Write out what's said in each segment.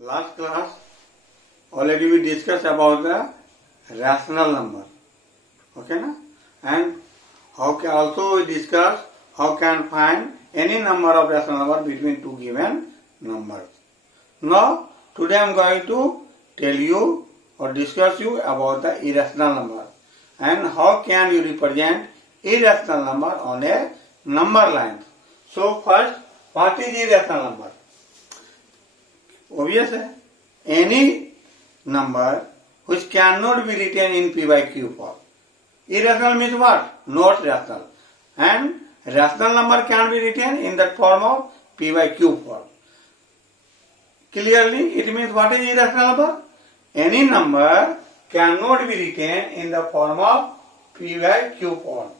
Last class already we discussed about the rational number. Okay na? And also we discussed how can find any number of rational number between two given numbers. Now today I am going to tell you or discuss you about the irrational number and how can you represent irrational number on a number line. So first, what is irrational number? Obvious है, any number which cannot be written in p by q form. Irrational means what? Not rational. And rational number can be written in that form of p by q form. Clearly, it means what is irrational number? Any number cannot be written in the form of p by q form.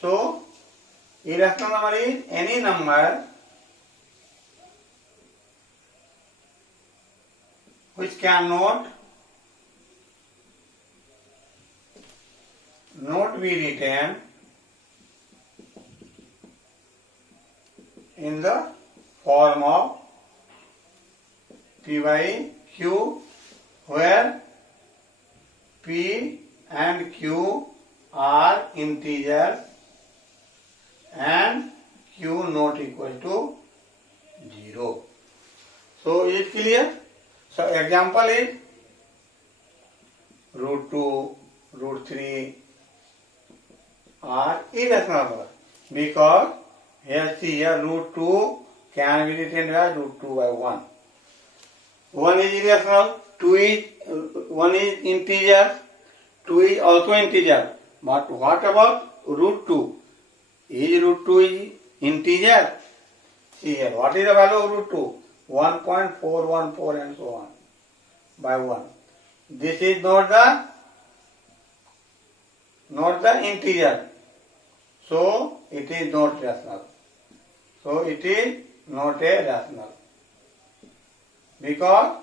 So, irrational number is any number which cannot not be written in the form of p by q, where p and q are integers and q not equal to 0. So is it clear? So example is root 2, root 3 are irrational number because here root 2 can be written as root 2 by 1. 1 is irrational, 1 is integer, 2 is also integer. But what about root 2? Is root 2 is integer? See here, what is the value of root 2? 1.414 and so on by 1. This is not the integer. So it is not rational. So it is not a rational. Because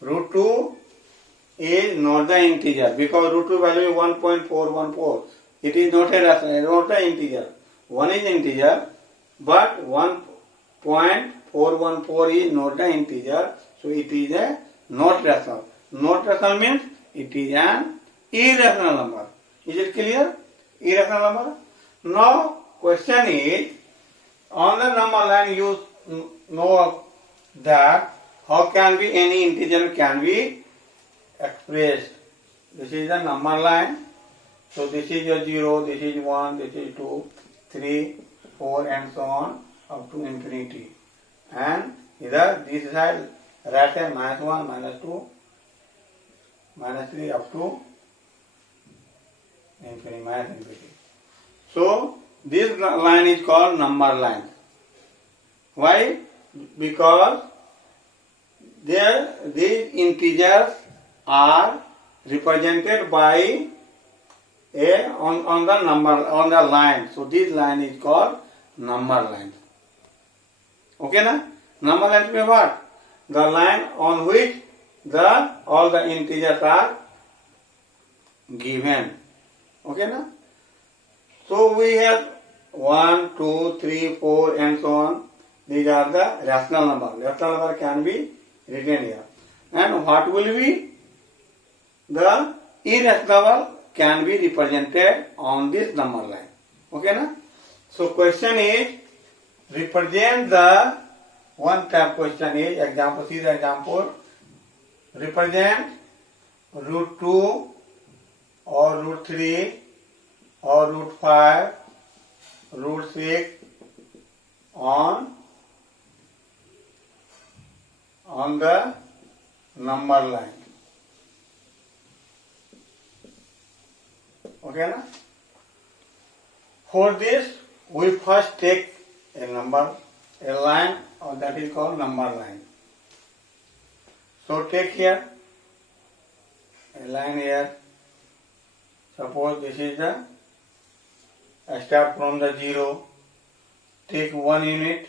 root 2 is not the integer. Because root 2 value is 1.414. It is not a rational, not the integer. 1 is integer, but 1.414 is not the integer. So it is a not rational. Not rational means it is an irrational number. Is it clear? Irrational number. Now question is, on the number line you know that how can be any integer can be expressed. This is the number line. So this is a 0, this is 1, this is 2, 3, 4 and so on up to infinity. And either this side right hand minus 1, minus 2, minus 3 up to infinity, minus infinity. So this line is called number line. Why? Because these integers are represented by on the number on the line. So this line is called number line. Okay na? Number line means what? The line on which all the integers are given. Okay na? So we have 1, 2, 3, 4 and so on. These are the rational number. Rational number can be written here. And what will be the irrational can be represented on this number line. Okay na? So question is, represent the one type question is example. See the example. Represent root 2 or root 3 or root 5, root 6 on the number line. Okay na? For this we first take a number, a line, or that is called number line. So take here a line here. Suppose this is the start from the 0. Take 1 unit,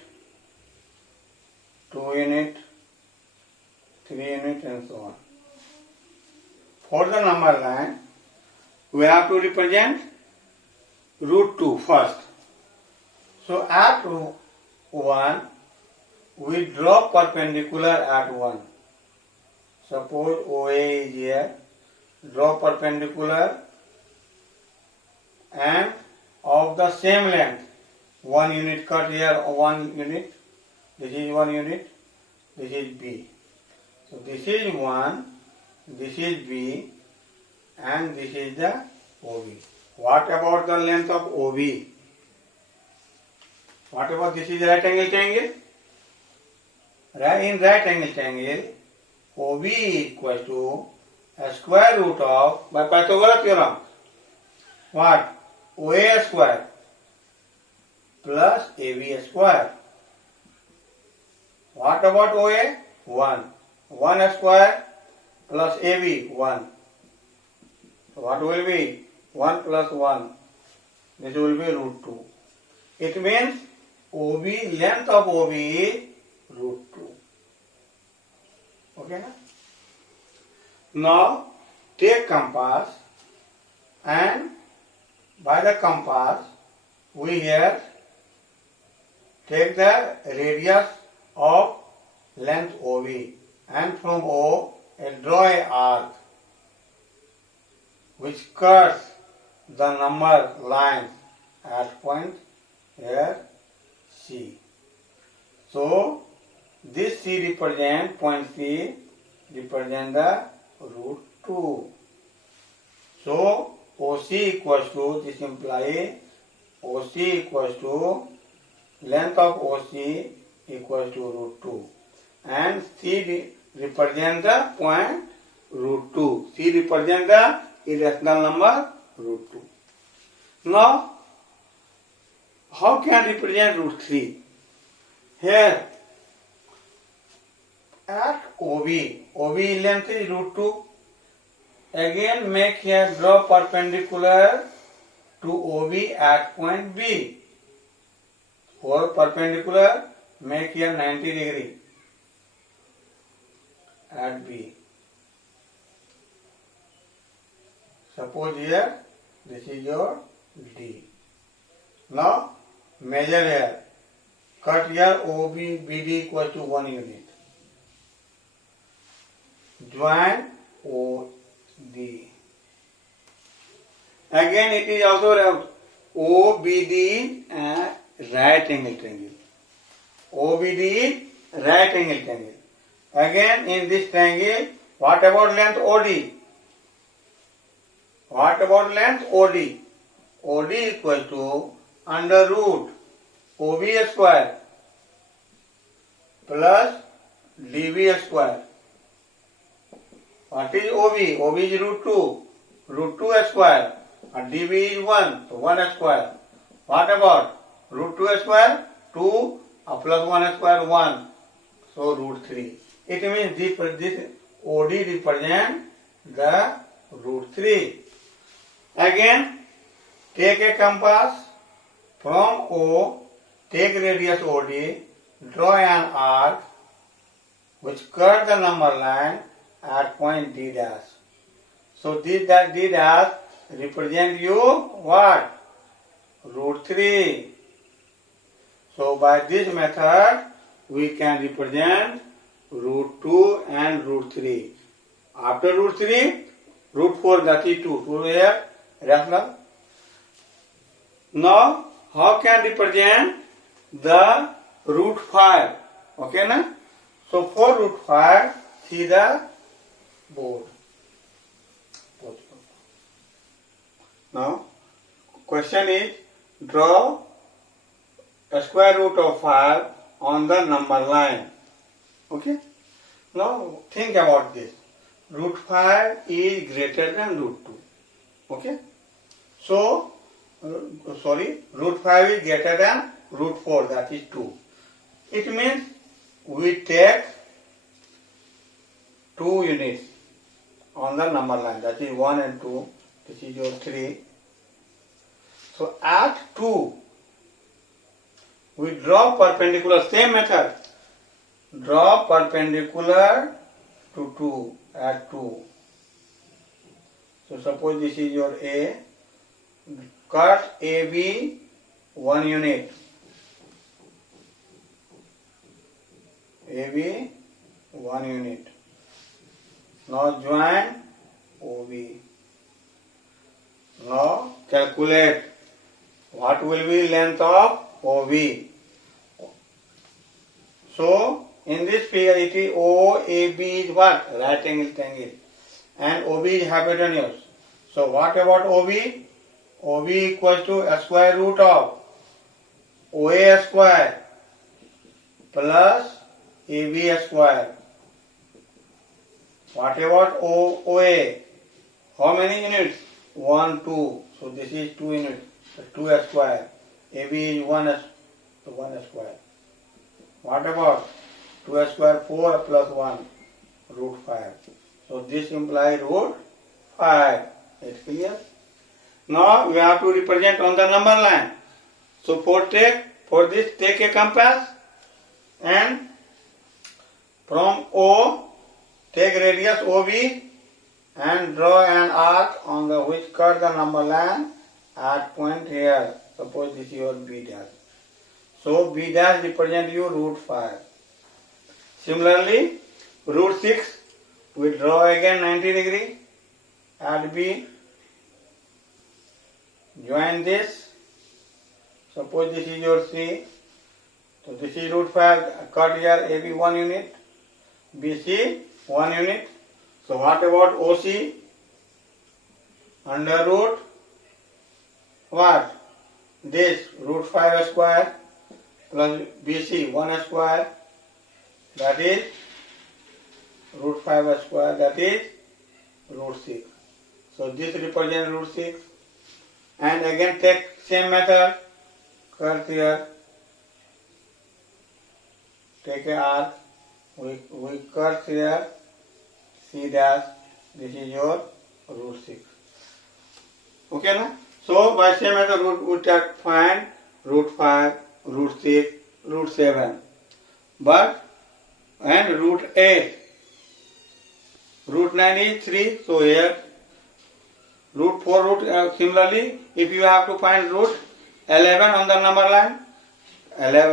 2 unit, 3 unit and so on. For the number line, we have to represent root 2 first. So at 1, we draw perpendicular at 1. Suppose OA is here. Draw perpendicular and of the same length. 1 unit cut here, 1 unit. This is 1 unit. This is B. So this is 1, this is B, and this is the OB. What about the length of OB? What about this is right angle triangle? In right angle triangle, OB equal to a square root of, by Pythagoras theorem, what? OA square plus AB square. What about OA? 1. 1 square plus AB, 1. So what will be? 1 plus 1. This will be root 2. It means OB, length of OB is root 2. Okay? Now take compass, and by the compass we here take the radius of length OB, and from O draw a arc which cuts the number line at point here C. So this C represent point C represent the root 2. So OC equals to, this implies OC equals to length of OC equals to root 2, and C represent the point root 2. C represent the irrational number root 2. Now how can represent root 3? Here at OB length is root 2. Again make here draw perpendicular to OB at point B. For perpendicular, make here 90 degree at B. Suppose here this is your D. Now measure here. Cut here OB BD equal to 1 unit. Join OD. Again it is also OBD and right angle triangle. OBD right angle triangle. Again in this triangle, what about length OD? What about length OD? OD equal to under root OB square plus DB square. What is OB? OB is root 2. Root 2 square. And DB is 1. So 1 square. What about root 2 square? 2 plus 1 square 1. So root 3. It means this OD represents the root 3. Again, take a compass from O, take radius OD, draw an arc which cut the number line at point D dash. So D dash represent you what? Root 3. So by this method we can represent root 2 and root 3. After root 3, root 4 that is 2. 2 here, rational. Now how can represent the root 5? Okay na? So for root 5, see the board. Now question is draw a square root of 5 on the number line. Okay? Now think about this. Root 5 is greater than root 2. Okay? So, root 5 is greater than root 4, that is 2. It means we take 2 units on the number line, that is 1 and 2. This is your 3. So at 2, we draw perpendicular, same method. Draw perpendicular to 2 at 2. So suppose this is your A. Cut AB 1 unit. AB 1 unit. Now join OB. Now calculate what will be length of OB. So in this figure it is OAB is what? Right angle triangle. And OB is hypotenuse. So what about OB? OB equals to a square root of OA square plus AB square. What about OA? How many units? 1, 2. So this is 2 units. So 2 square. AB is 1 square. What about 2 square? 4 plus 1. Root 5. So this implies root 5. It's clear? Now we have to represent on the number line. So for this take a compass and from O take radius OB and draw an arc on the which cut the number line at point here. Suppose this is your B dash. So B dash represent you root 5. Similarly, root 6 we draw again 90 degree at B. Join this. Suppose this is your C. So this is root 5 cut here AB 1 unit, BC 1 unit. So what about OC? Under root what? This root 5 square plus BC 1 square, that is root 5 square, that is root 6. So this represents root 6. And again take same method, cut here, take a arc, we cut here, C dash, this is your root 6. Okay na? So by same method we find root 5, root 6, root 7. But and root 8. Root 9 is 3, so here root 4, similarly, if you have to find root 11 on the number line,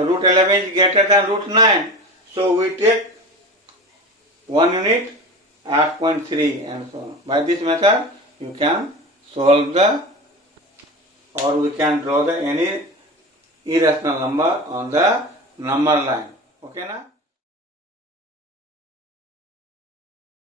root 11 is greater than root 9. So we take 1 unit at point 3 and so on. By this method, you can solve or we can draw any irrational number on the number line. Okay na?